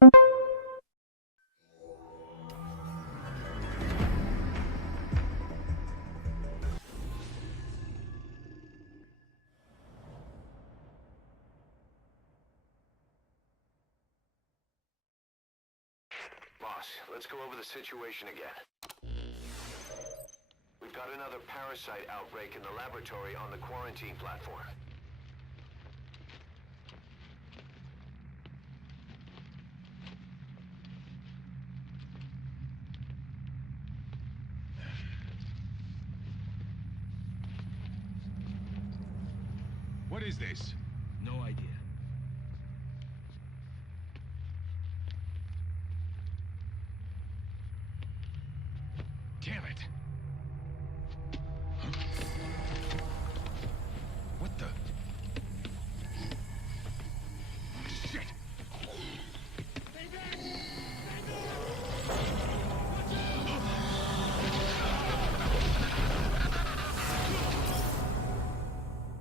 Boss, let's go over the situation again. We've got another parasite outbreak in the laboratory on the quarantine platform. What is this? No idea. Damn it! What the? Shit!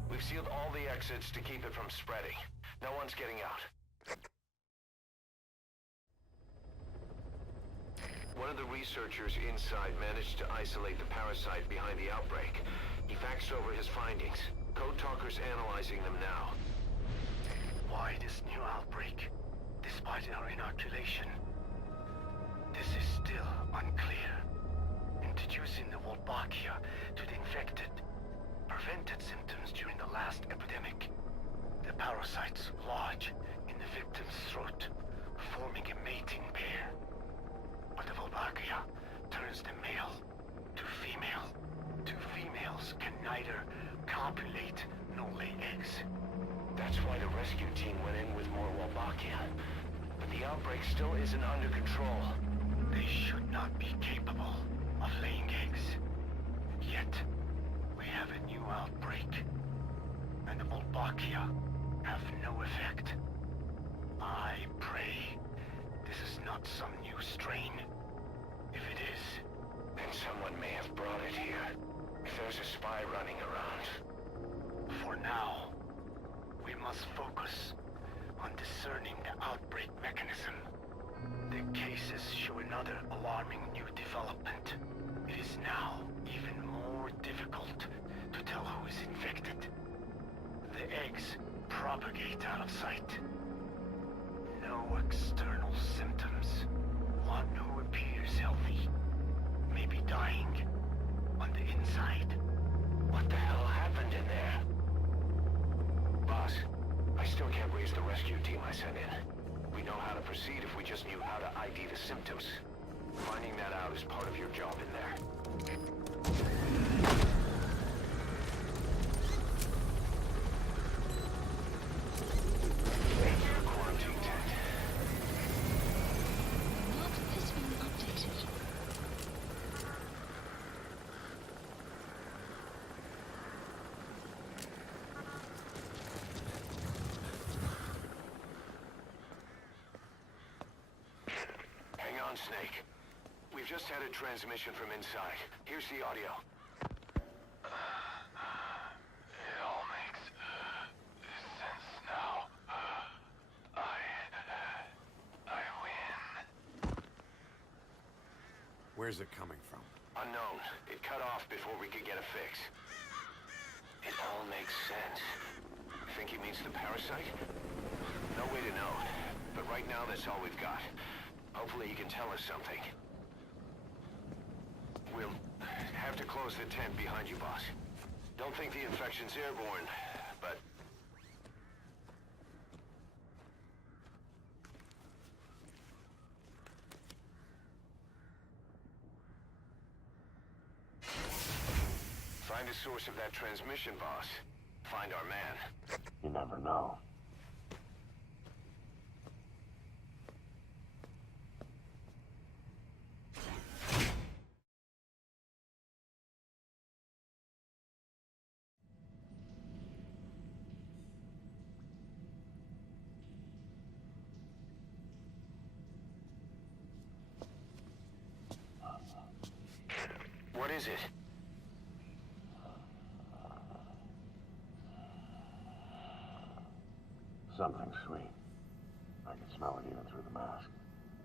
We've sealed all the exits to keep it from spreading. No one's getting out. One of the researchers inside managed to isolate the parasite behind the outbreak. He faxed over his findings. Code Talker's analyzing them now. Why this new outbreak, despite our inoculation? This is still unclear. Introducing the Wolbachia to the infected prevented symptoms during the last epidemic. The parasites lodge in the victim's throat, forming a mating pair. But the Wolbachia turns the male to female. Two females can neither copulate nor lay eggs. That's why the rescue team went in with more Wolbachia. But the outbreak still isn't under control. They should not be capable of laying eggs. Yet, we have a new outbreak. And the Wolbachia have no effect. I pray this is not some new strain. If it is, then someone may have brought it here. If there's a spy running around. For now, we must focus on discerning the outbreak mechanism. The cases show another alarming new development. It is now even more difficult to tell who is infected. The eggs propagate out of sight. No external symptoms. One who appears healthy may be dying on the inside. What the hell happened in there? Boss, I still can't raise the rescue team I sent in. We know how to proceed if we just knew how to ID the symptoms. Finding that out is part of your job in there. Quarantine tent. Not this one updated. Hang on, Snake. We've just had a transmission from inside. Here's the audio. It all makes sense now. I win. Where's it coming from? Unknown. It cut off before we could get a fix. It all makes sense. Think he means the parasite? No way to know. But right now, that's all we've got. Hopefully he can tell us something. We'll have to close the tent behind you, boss. Don't think the infection's airborne, but... Find the source of that transmission, boss. Find our man. You never know. What is it? Something sweet. I can smell it even through the mask.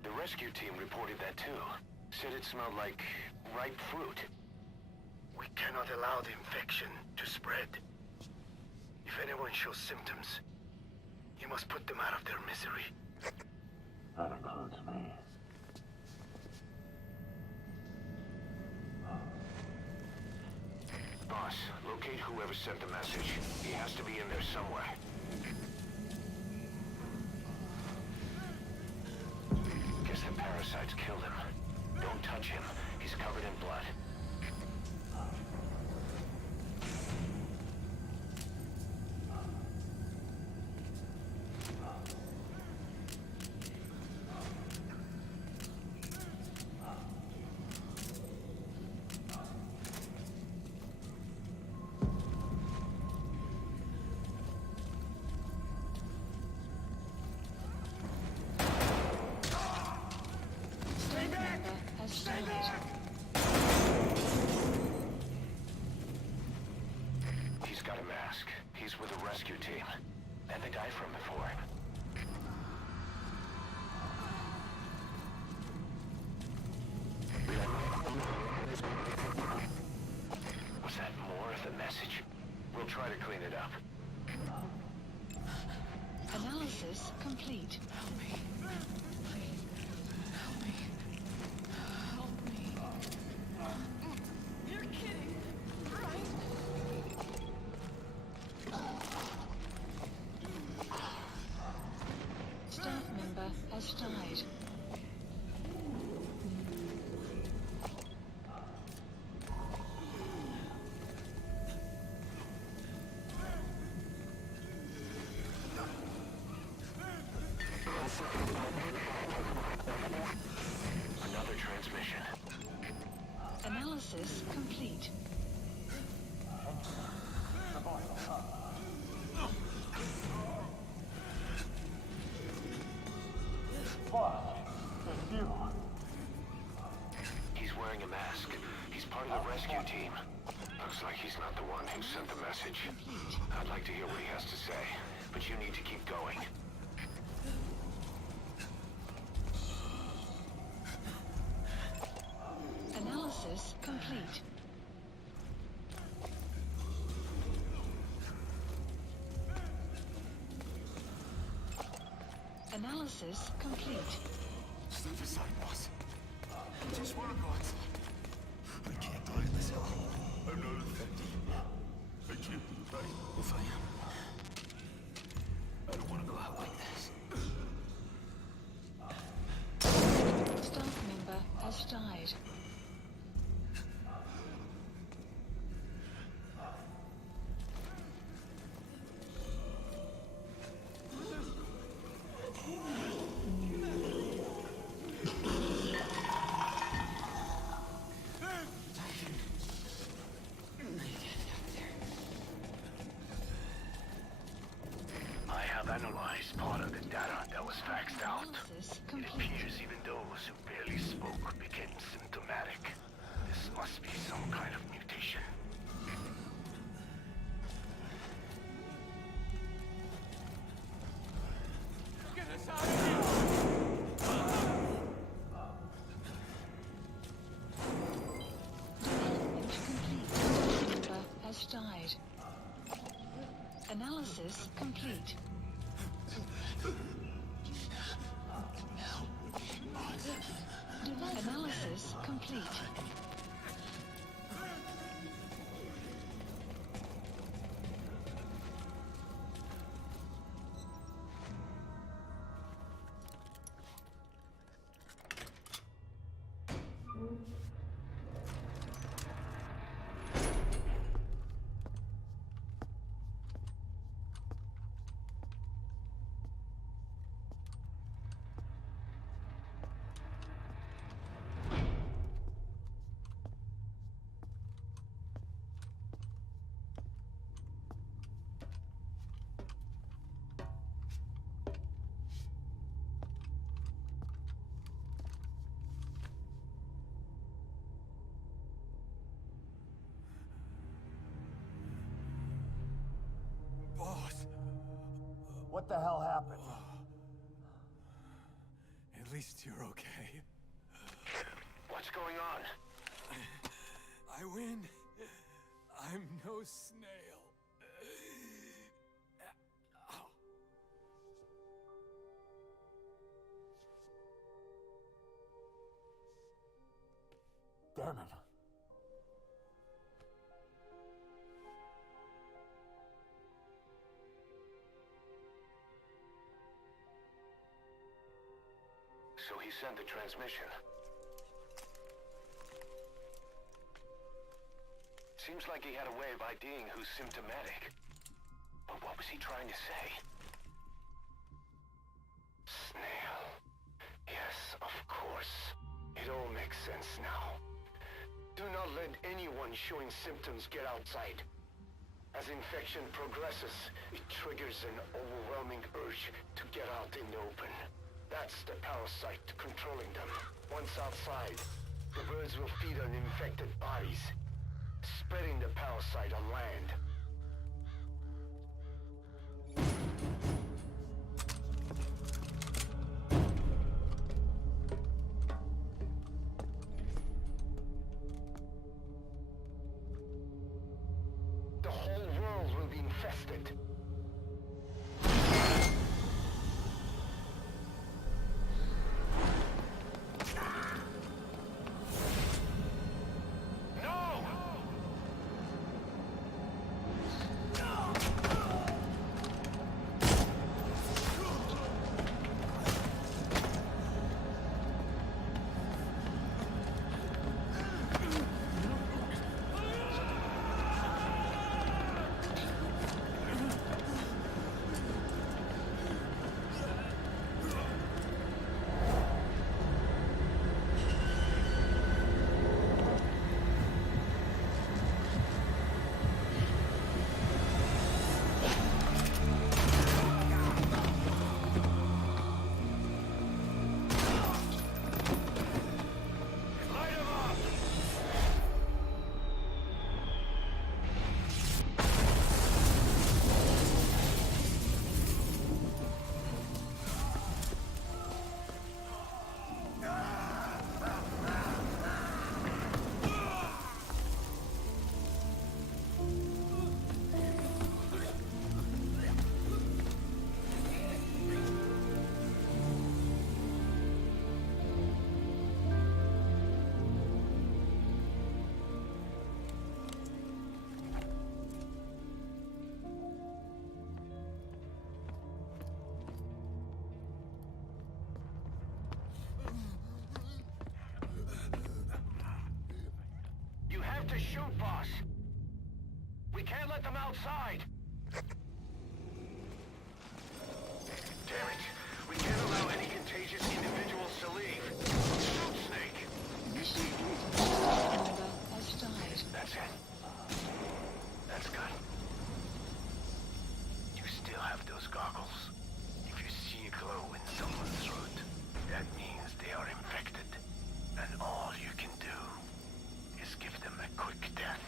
The rescue team reported that too. Said it smelled like ripe fruit. We cannot allow the infection to spread. If anyone shows symptoms, you must put them out of their misery. That includes me. Boss, locate whoever sent the message. He has to be in there somewhere. Guess the parasites killed him. Don't touch him. He's covered in blood. He's got a mask. He's with the rescue team. And the guy from before. Was that more of the message? We'll try to clean it up. Analysis complete. Help me. Please. Help me. Help me. You're kidding, right? Staff member has died. Another transmission. Analysis complete. Boss, it's you. He's wearing a mask. He's part of the rescue team. Looks like he's not the one who sent the message. I'd like to hear what he has to say, but you need to keep going. Analysis complete. Analysis complete. Step aside, boss. I just want to go outside. I can't die in this hell. I'm not infected. I can't be right if I am. I don't want to go out like this. Staff member has died. I have analyzed part of the data that was faxed out. Analysis It complete. appears even those who barely spoke became symptomatic. This must be some kind of mutation. Development complete. Staff member has died. Analysis complete. Analysis complete. What the hell happened? least you're okay. What's going on? I win. I'm no snail. Damn it. So he sent the transmission. Seems like he had a way of IDing who's symptomatic. But what was he trying to say? Snail. Yes, of course. It all makes sense now. Do not let anyone showing symptoms get outside. As infection progresses, it triggers an overwhelming urge to get out in the open. That's the parasite controlling them. Once outside, the birds will feed on infected bodies, spreading the parasite on land. The whole world will be infested. To shoot, boss. We can't let them outside. Damn it. We can't allow any contagious individuals to leave. Shoot, Snake. Mission member has died. That's it. That's good. You still have those goggles. If you see a glow in someone's throat, that means they are infected. And all you can do is give them a quick death.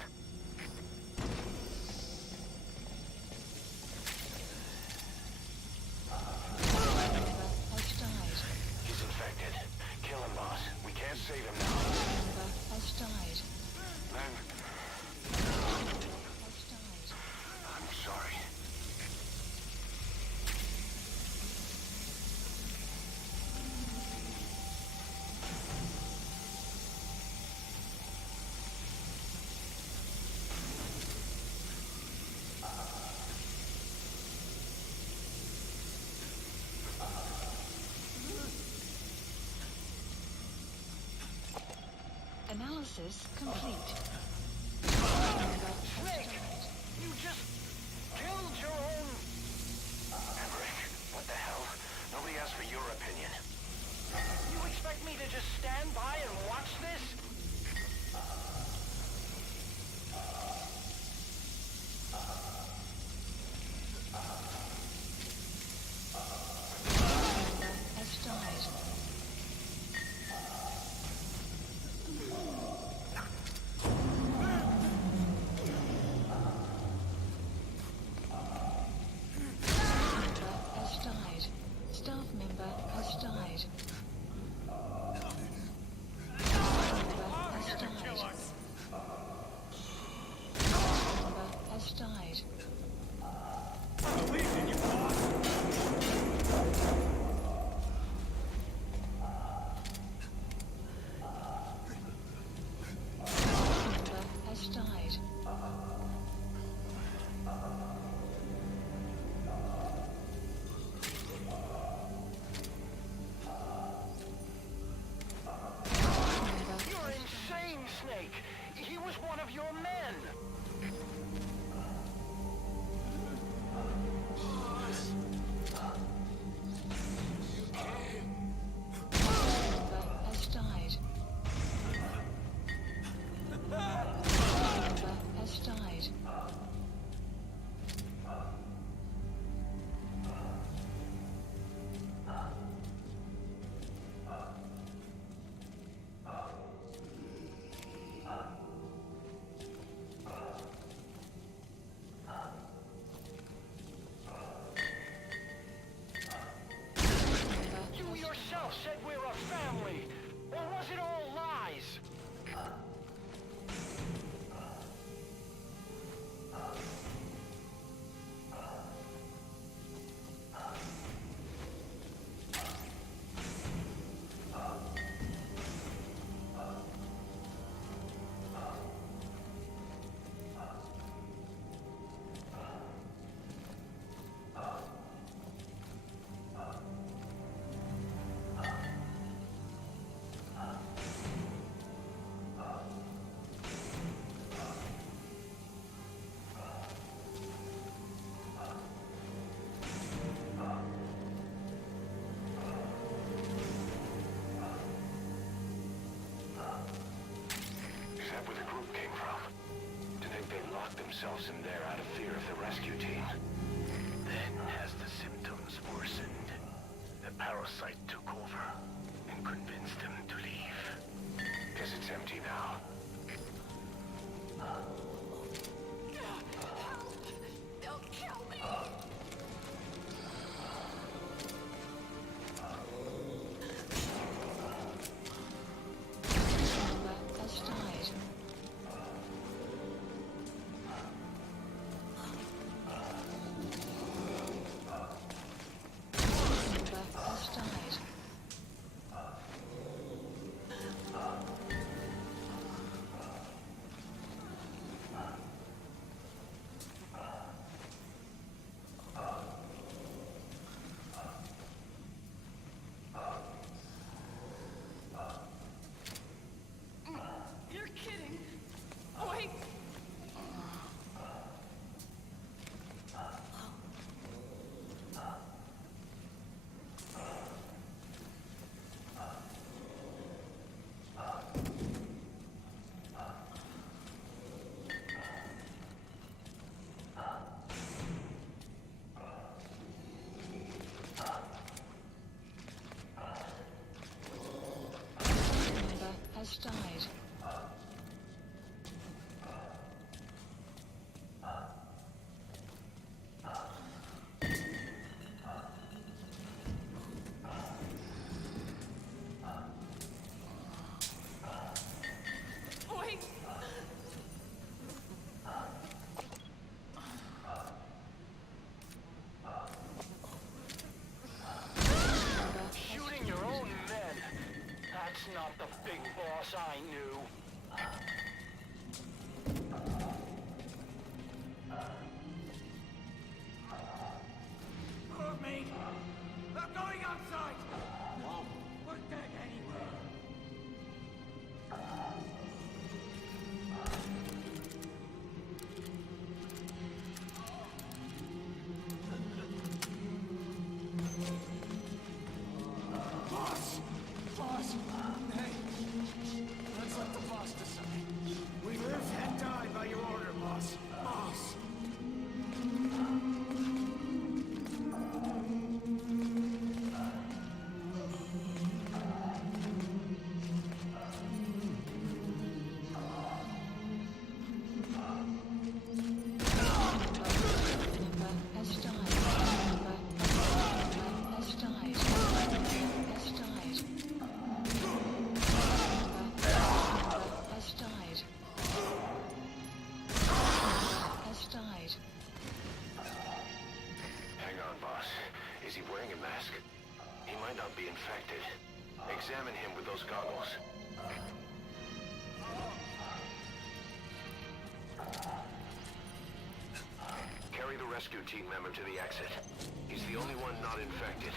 Member has died. He's infected. Kill him, boss. We can't save him now. Member has died. Then, Has died. I'm sorry. Analysis complete. Member has died. You just killed your own... Emmerich, what the hell? Nobody asked for your opinion. You expect me to just stand by and watch this? Member has died. Staff member has died. themselves in there out of fear of the rescue team. Then, as the symptoms worsened, the parasite took over and convinced them to leave. Guess it's empty now. They'll kill me! Member has died. Member has died. You're kidding. Wait. Member has died. Wait. Shooting your own men! That's not the big boss I knew. Move me! They're going outside! Whoa! We're dead anyway! Boss! Boss! Hey! Let's let the boss decide. We live and die by your order, boss. Boss! Member has died. Member has died. Member has died. Member has died. Member has died. Hang on, boss. Is he wearing a mask? He might not be infected. Examine him with those goggles. Carry the rescue team member to the exit. He's the only one not infected.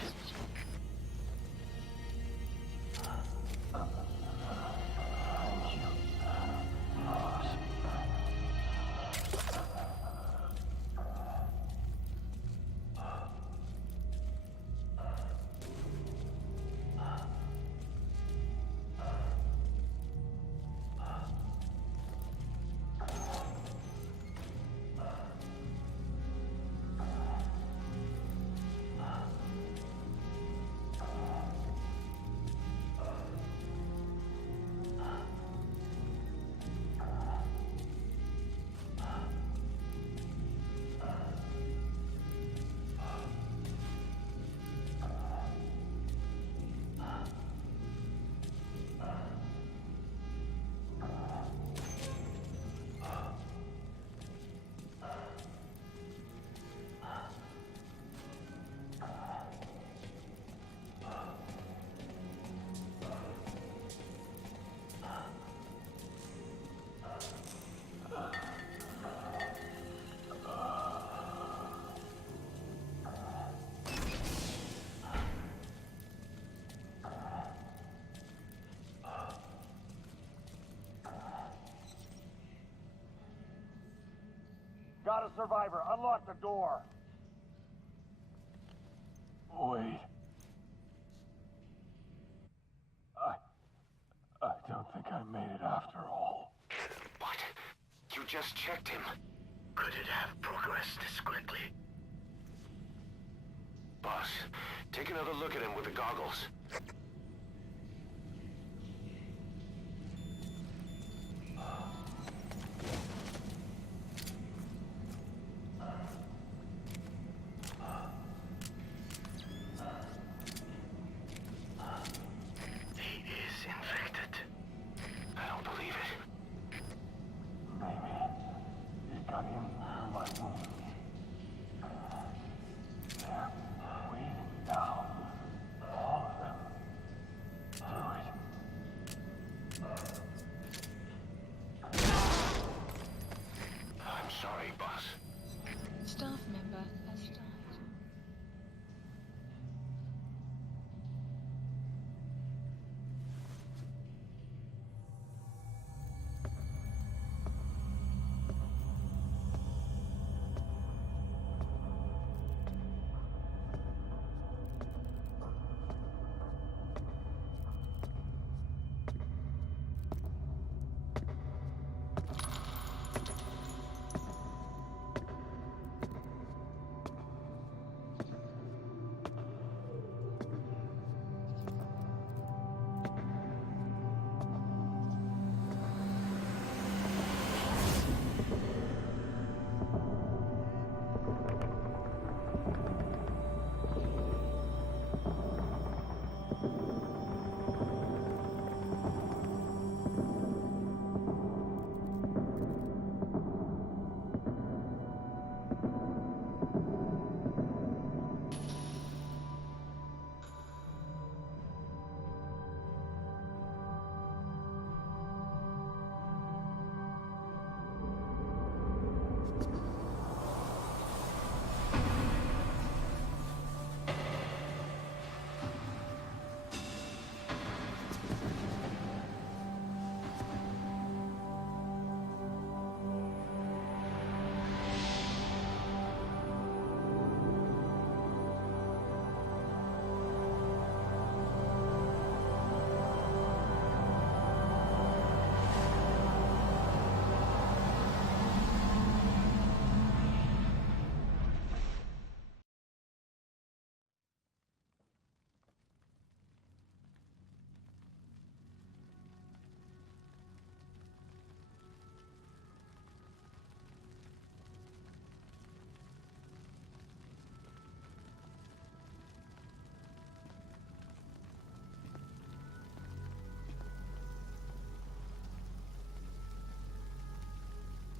Got a survivor. Unlock the door. Wait. I don't think I made it after all. What? You just checked him. could it have progressed this quickly? Boss, take another look at him with the goggles. He is infected. I don't believe it. Maybe he got in through my wound. They're waiting now. All of them. Do it. I'm sorry, boss. Staff member has died.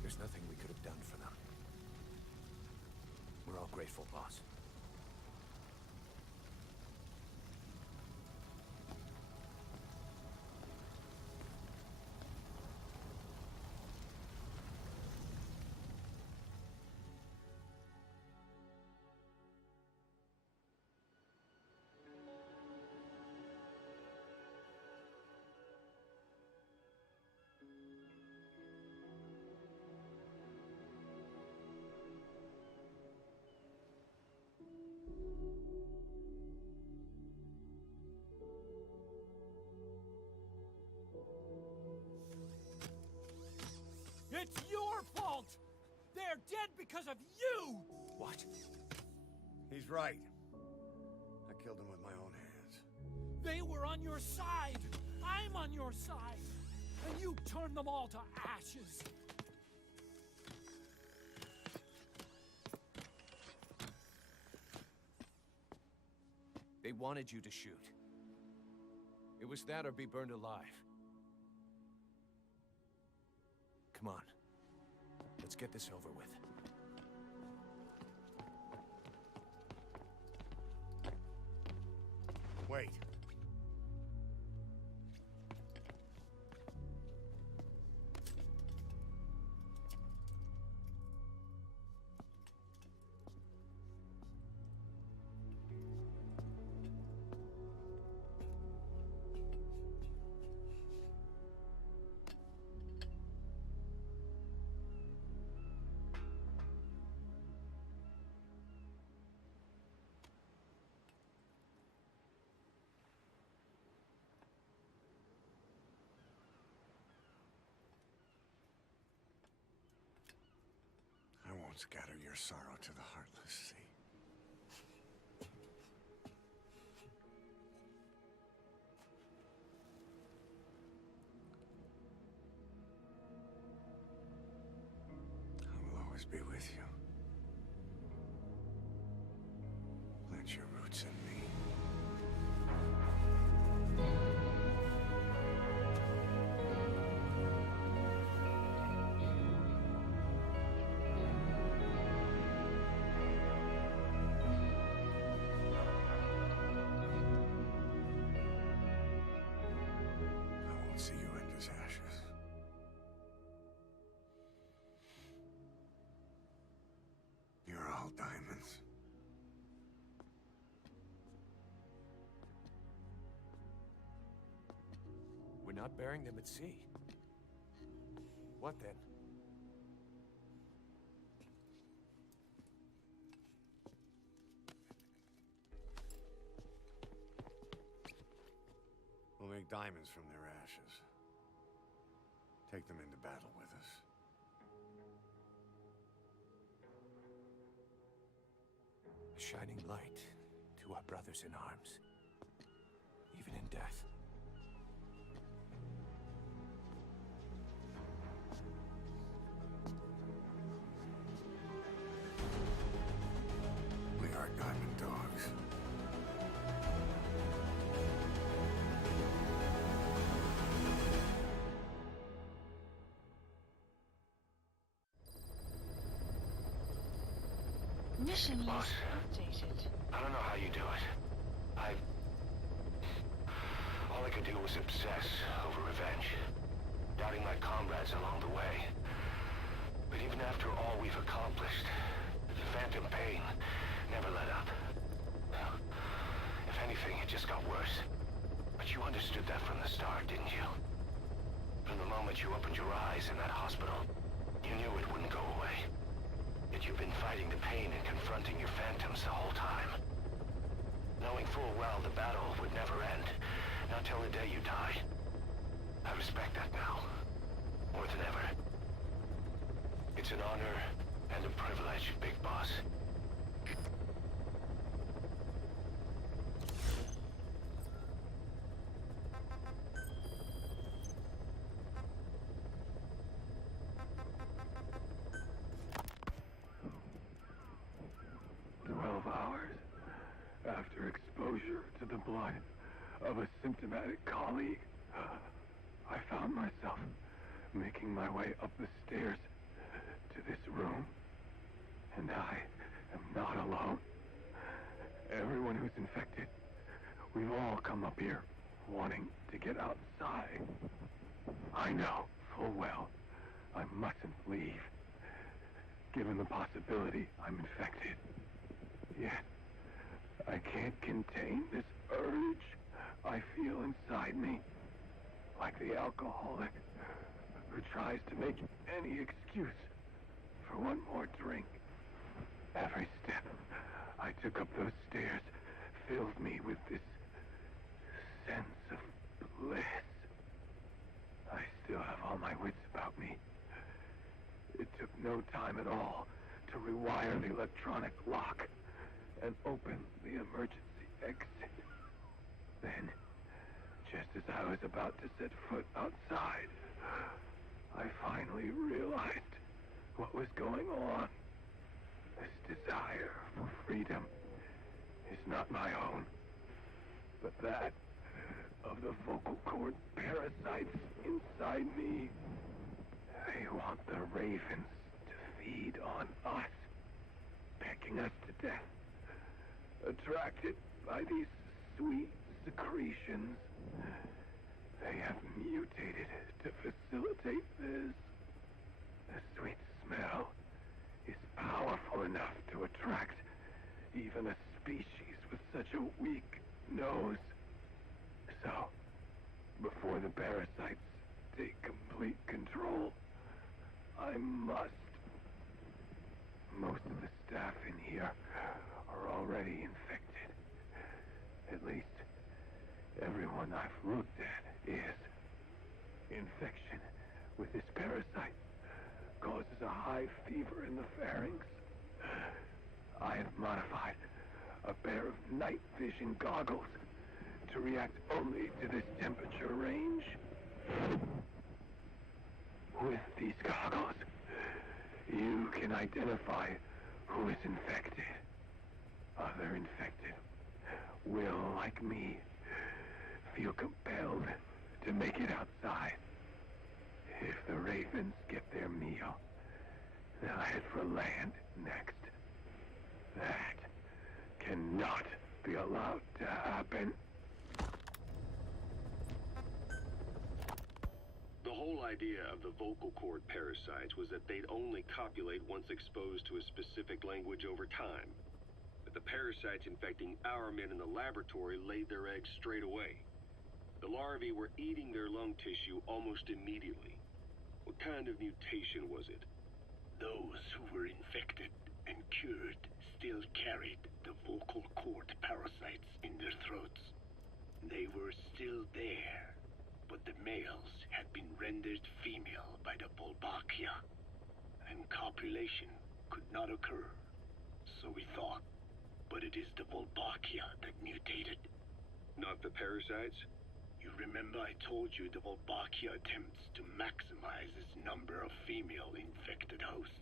There's nothing we could have done for them. We're all grateful, boss. It's your fault! They're dead because of you! What? He's right. I killed him with my own hands. They were on your side! I'm on your side! And you turned them all to ashes! They wanted you to shoot. It was that or be burned alive. Come on. Let's get this over with. Wait. Don't scatter your sorrow to the heartless, see? I will always be with you. Plant your roots in me. I won't see you end as ashes. You're all diamonds. We're not burying them at sea. What then? We'll make diamonds from their ashes. Take them into battle with us. A shining light to our brothers in arms, even in death. We are diamond dogs. Mission Boss. list updated. I don't know how you do it. All I could do was obsess over revenge, doubting my comrades along the way. But even after all we've accomplished, the phantom pain never let up. If anything, it just got worse. But you understood that from the start, didn't you? From the moment you opened your eyes in that hospital, you knew it wouldn't go away. Yet you've been fighting the pain and confronting your phantoms the whole time. Knowing full well the battle would never end, not till the day you die. I respect that now, more than ever. It's an honor and a privilege, Big Boss. After exposure to the blood of a symptomatic colleague, I found myself making my way up the stairs to this room. And I am not alone. Everyone who's infected, we've all come up here wanting to get outside. I know full well I mustn't leave, given the possibility I'm infected. Yet, I can't contain this urge I feel inside me, like the alcoholic who tries to make any excuse for one more drink. Every step I took up those stairs filled me with this sense of bliss. I still have all my wits about me. It took no time at all to rewire the electronic lock and open the emergency exit. Then, just as I was about to set foot outside, I finally realized what was going on. This desire for freedom is not my own, but that of the vocal cord parasites inside me. They want the ravens to feed on us, pecking us to death. Attracted by these sweet secretions, they have mutated to facilitate this. The sweet smell is powerful enough to attract even a species with such a weak nose. So, before the parasites take complete control, I must. Most of the staff in here are already infected. At least, everyone I've looked at is. Infection with this parasite causes a high fever in the pharynx. I have modified a pair of night vision goggles to react only to this temperature range. With these goggles, you can identify who is infected. Other infected will, like me, feel compelled to make it outside. If the ravens get their meal, they'll head for land next. That cannot be allowed to happen. The whole idea of the vocal cord parasites was that they'd only copulate once exposed to a specific language over time. But the parasites infecting our men in the laboratory laid their eggs straight away. The larvae were eating their lung tissue almost immediately. What kind of mutation was it? Those who were infected and cured still carried the vocal cord parasites in their throats. They were still there, but the males had been rendered female by the Wolbachia, and copulation could not occur. So we thought, but it is the Wolbachia that mutated. Not the parasites? You remember I told you the Wolbachia attempts to maximize its number of female infected hosts?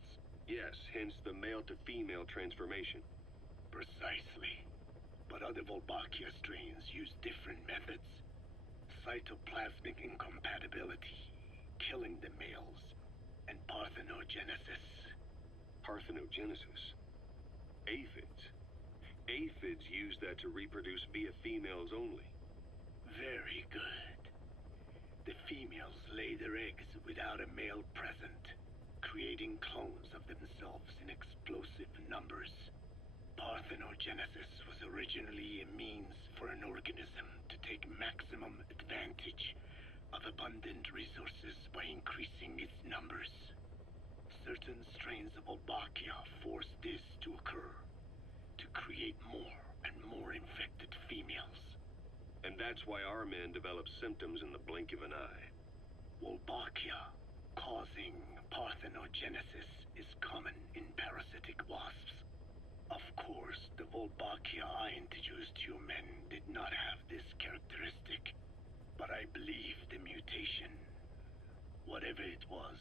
Yes, hence the male-to-female transformation. Precisely. But other Wolbachia strains use different methods. Cytoplasmic incompatibility, killing the males, and parthenogenesis. Parthenogenesis? Aphids? Aphids use that to reproduce via females only. Very good. The females lay their eggs without a male present, creating clones of themselves in explosive numbers. Parthenogenesis was originally a means for an organism to take maximum advantage of abundant resources by increasing its numbers. Certain strains of Wolbachia force this to occur, to create more and more infected females. And that's why our men develop symptoms in the blink of an eye. Wolbachia causing parthenogenesis is common in parasitic wasps. Of course, the Wolbachia I introduced to your men did not have this characteristic, but I believe the mutation, whatever it was,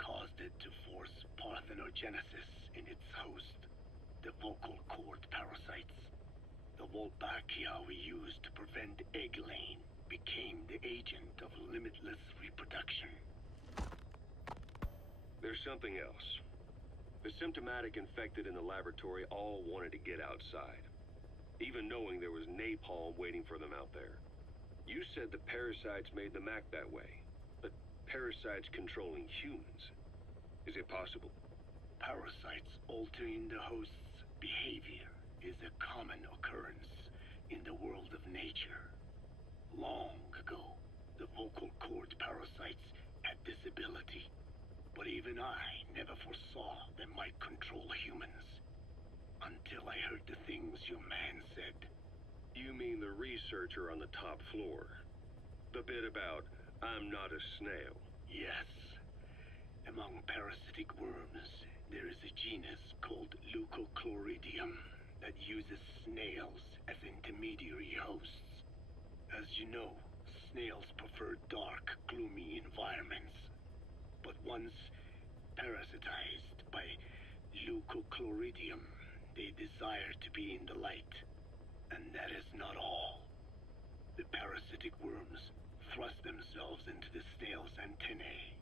caused it to force parthenogenesis in its host, the vocal cord parasites. The Wolbachia we used to prevent egg laying became the agent of limitless reproduction. There's something else. The symptomatic infected in the laboratory all wanted to get outside, even knowing there was napalm waiting for them out there. You said the parasites made them act that way, but parasites controlling humans. Is it possible? Parasites altering the host's behavior is a common occurrence in the world of nature. Long ago, the vocal cord parasites had this ability, but even I never foresaw they might control humans. Until I heard the things your man said. You mean the researcher on the top floor? The bit about, I'm not a snail? Yes. Among parasitic worms, there is a genus called Leucochloridium that uses snails as intermediary hosts. As you know, snails prefer dark, gloomy environments. But once parasitized by Leucochloridium, they desire to be in the light. And that is not all. The parasitic worms thrust themselves into the snail's antennae,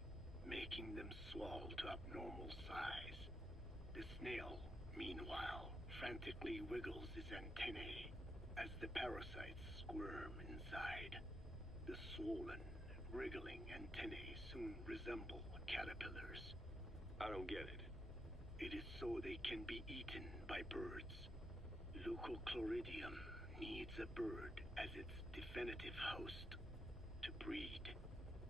making them swell to abnormal size. The snail, meanwhile, frantically wiggles his antennae as the parasites squirm inside. The swollen, wriggling antennae soon resemble caterpillars. I don't get it. It is so they can be eaten by birds. Leucochloridium needs a bird as its definitive host. To breed,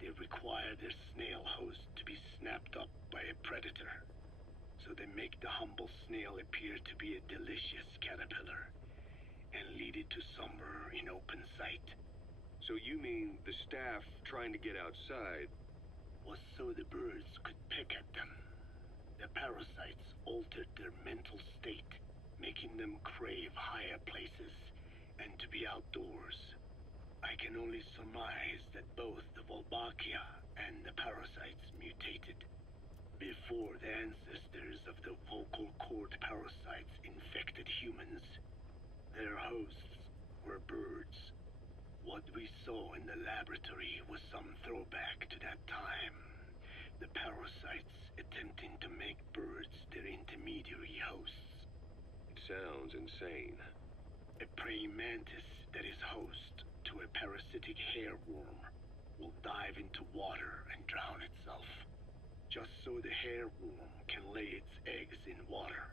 they require their snail host to be snapped up by a predator. So they make the humble snail appear to be a delicious caterpillar and lead it to somewhere in open sight. So you mean the staff trying to get outside was so the birds could pick at them. The parasites altered their mental state, making them crave higher places and to be outdoors. I can only surmise that both the Volbachia and the parasites mutated before the ancestors of the vocal cord parasites infected humans. Their hosts were birds. What we saw in the laboratory was some throwback to that time. The parasites attempting to make birds their intermediary hosts. It sounds insane. A praying mantis that is host to a parasitic hairworm will dive into water and drown itself, just so the hairworm can lay its eggs in water.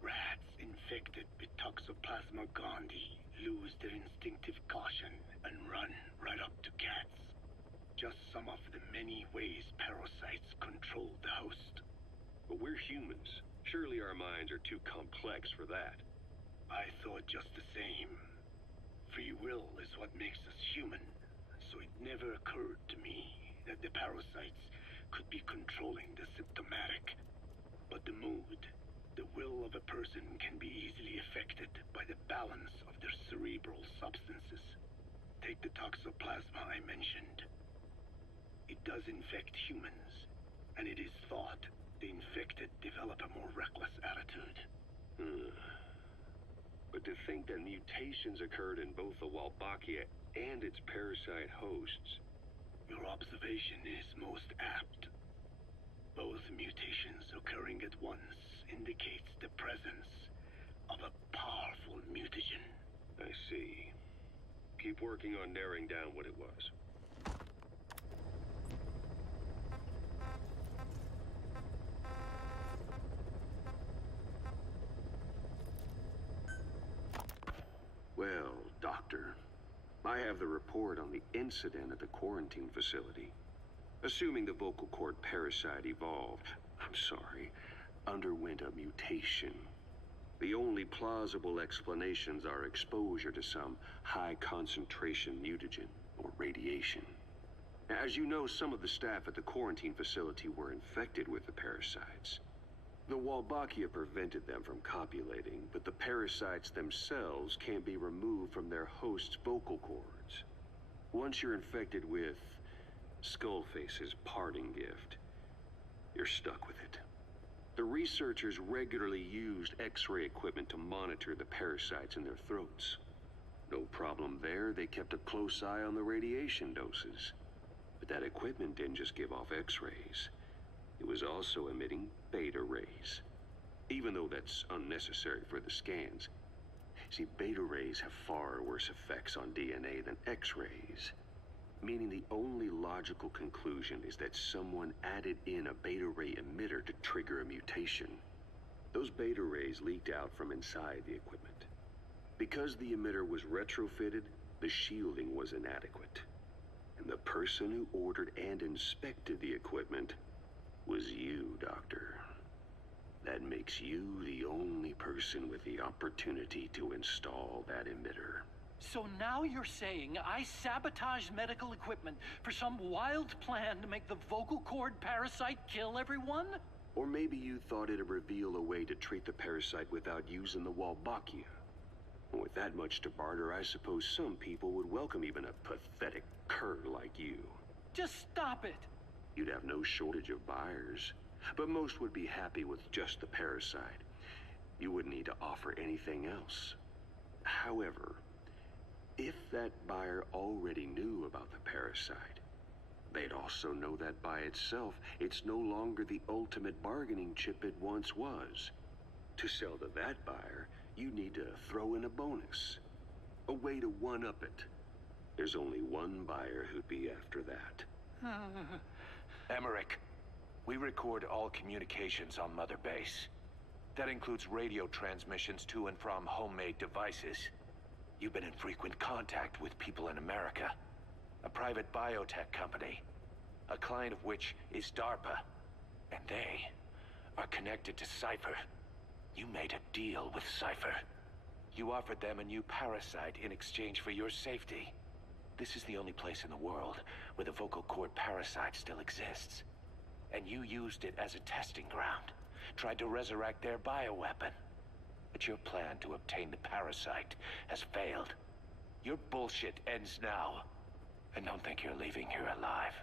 Rats infected with Toxoplasma gondii lose their instinctive caution and run right up to cats. Just some of the many ways parasites control the host. But we're humans. Surely our minds are too complex for that. I thought just the same. Free will is what makes us human, so it never occurred to me that the parasites could be controlling the symptomatic. But the mood, the will of a person can be easily affected by the balance of their cerebral substances. Take the toxoplasma I mentioned. It does infect humans, and it is thought the infected develop a more reckless attitude. But to think that mutations occurred in both the Wolbachia and its parasite hosts. Your observation is most apt. Both mutations occurring at once indicates the presence of a powerful mutagen. I see. Keep working on narrowing down what it was. Well, Doctor, I have the report on the incident at the quarantine facility. Assuming the vocal cord parasite underwent a mutation. The only plausible explanations are exposure to some high-concentration mutagen or radiation. As you know, some of the staff at the quarantine facility were infected with the parasites. The Wolbachia prevented them from copulating, but the parasites themselves can't be removed from their host's vocal cords. Once you're infected with Skullface's parting gift, you're stuck with it. The researchers regularly used X-ray equipment to monitor the parasites in their throats. No problem there, they kept a close eye on the radiation doses. But that equipment didn't just give off X-rays. It was also emitting beta rays. Even though that's unnecessary for the scans. See, beta rays have far worse effects on DNA than X-rays. Meaning the only logical conclusion is that someone added in a beta ray emitter to trigger a mutation. Those beta rays leaked out from inside the equipment. Because the emitter was retrofitted, the shielding was inadequate. And the person who ordered and inspected the equipment was you, Doctor. That makes you the only person with the opportunity to install that emitter. So now you're saying I sabotaged medical equipment for some wild plan to make the vocal cord parasite kill everyone? Or maybe you thought it'd reveal a way to treat the parasite without using the Wolbachia. With that much to barter, I suppose some people would welcome even a pathetic cur like you. Just stop it! You'd have no shortage of buyers, but most would be happy with just the parasite. You wouldn't need to offer anything else. However, if that buyer already knew about the parasite, they'd also know that by itself, it's no longer the ultimate bargaining chip it once was. To sell to that buyer, you need to throw in a bonus. A way to one-up it. There's only one buyer who'd be after that. Emmerich, we record all communications on Mother Base. That includes radio transmissions to and from homemade devices. You've been in frequent contact with people in America. A private biotech company. A client of which is DARPA. And they are connected to Cypher. You made a deal with Cypher. You offered them a new parasite in exchange for your safety. This is the only place in the world where the vocal cord parasite still exists. And you used it as a testing ground tried to resurrect their bioweapon. But your plan to obtain the parasite has failed. Your bullshit ends now. And don't think you're leaving here alive.